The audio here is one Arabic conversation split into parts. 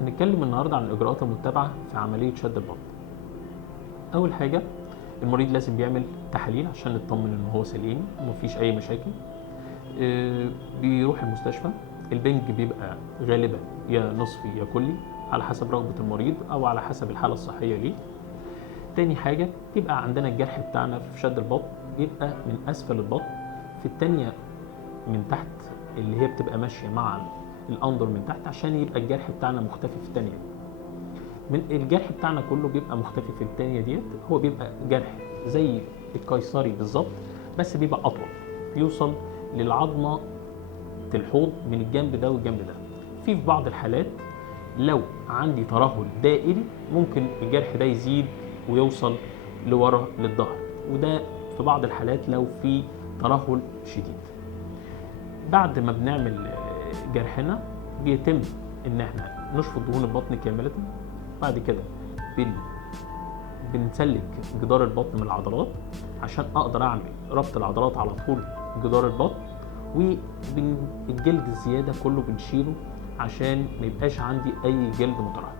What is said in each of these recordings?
هنتكلم النهارده عن الإجراءات المتبعة في عملية شد البطن. أول حاجة المريض لازم يعمل تحاليل عشان نطمن إن هو سليم ومفيش أي مشاكل. بيروح المستشفى، البنج بيبقى غالبا يا نصفي يا كلي على حسب رغبة المريض أو على حسب الحالة الصحية ليه. تاني حاجة بيبقى عندنا الجرح بتاعنا في شد البطن بيبقى من أسفل البطن، في التانية من تحت اللي هي بتبقى ماشية مع الأندر من تحت عشان يبقى الجرح بتاعنا مختفي في التانية. من الجرح بتاعنا كله بيبقى مختفي في التانية ديت، هو بيبقى جرح زي القيصري بالظبط بس بيبقى أطول، بيوصل للعظمة الحوض من الجنب ده والجنب ده. في بعض الحالات لو عندي ترهل دائري ممكن الجرح ده يزيد ويوصل لورا للظهر، وده في بعض الحالات لو في ترهل شديد. بعد ما بنعمل جرحنا بيتم ان احنا نشفط دهون البطن كاملة. بعد كده بنسلك جدار البطن من العضلات عشان اقدر اعمل ربط العضلات على طول جدار البطن، والجلد الزيادة كله بنشيله عشان ما يبقاش عندي اي جلد مترهل.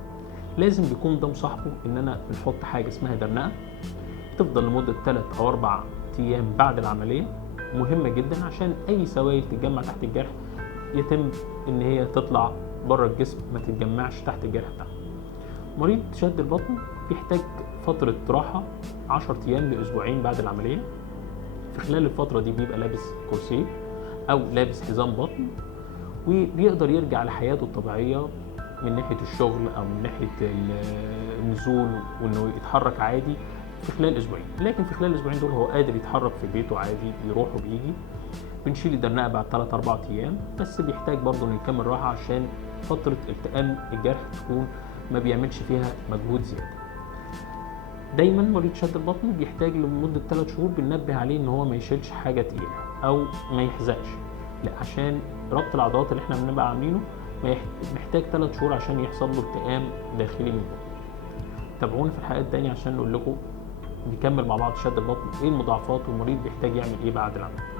لازم بيكون ده مصاحبه ان انا بنحط حاجة اسمها درنقة تفضل لمدة 3 أو 4 ايام بعد العملية، مهمة جدا عشان اي سوائل تتجمع تحت الجرح يتم ان هي تطلع بره الجسم، ما تتجمعش تحت الجرح بتاعه. مريض شد البطن بيحتاج فترة راحة 10 ايام لاسبوعين بعد العملية. في خلال الفترة دي بيبقى لابس كورسيه او لابس حزام بطن، وبيقدر يرجع لحياته الطبيعية من ناحية الشغل او من ناحية النزول وانه يتحرك عادي في خلال اسبوعين. لكن في خلال الاسبوعين دول هو قادر يتحرك في بيته عادي، يروح وبيجي. بنشيل الدرنقة بعد 3 4 ايام، بس بيحتاج برضه انه يكمل راحة عشان فترة التئام الجرح تكون ما بيعملش فيها مجهود زيادة. دايما مريض شد البطن بيحتاج لمدة 3 شهور بننبه عليه ان هو ما يشيلش حاجة تقيلة او ما يحزقش، لا عشان ربط العضلات اللي احنا بنبقى عاملينه محتاج 3 شهور عشان يحصل له التئام داخلي من البطن. تابعونا في الحلقات التانية عشان نقول لكم نكمل مع بعض شد البطن، ايه المضاعفات والمريض بيحتاج يعمل ايه بعد العملية.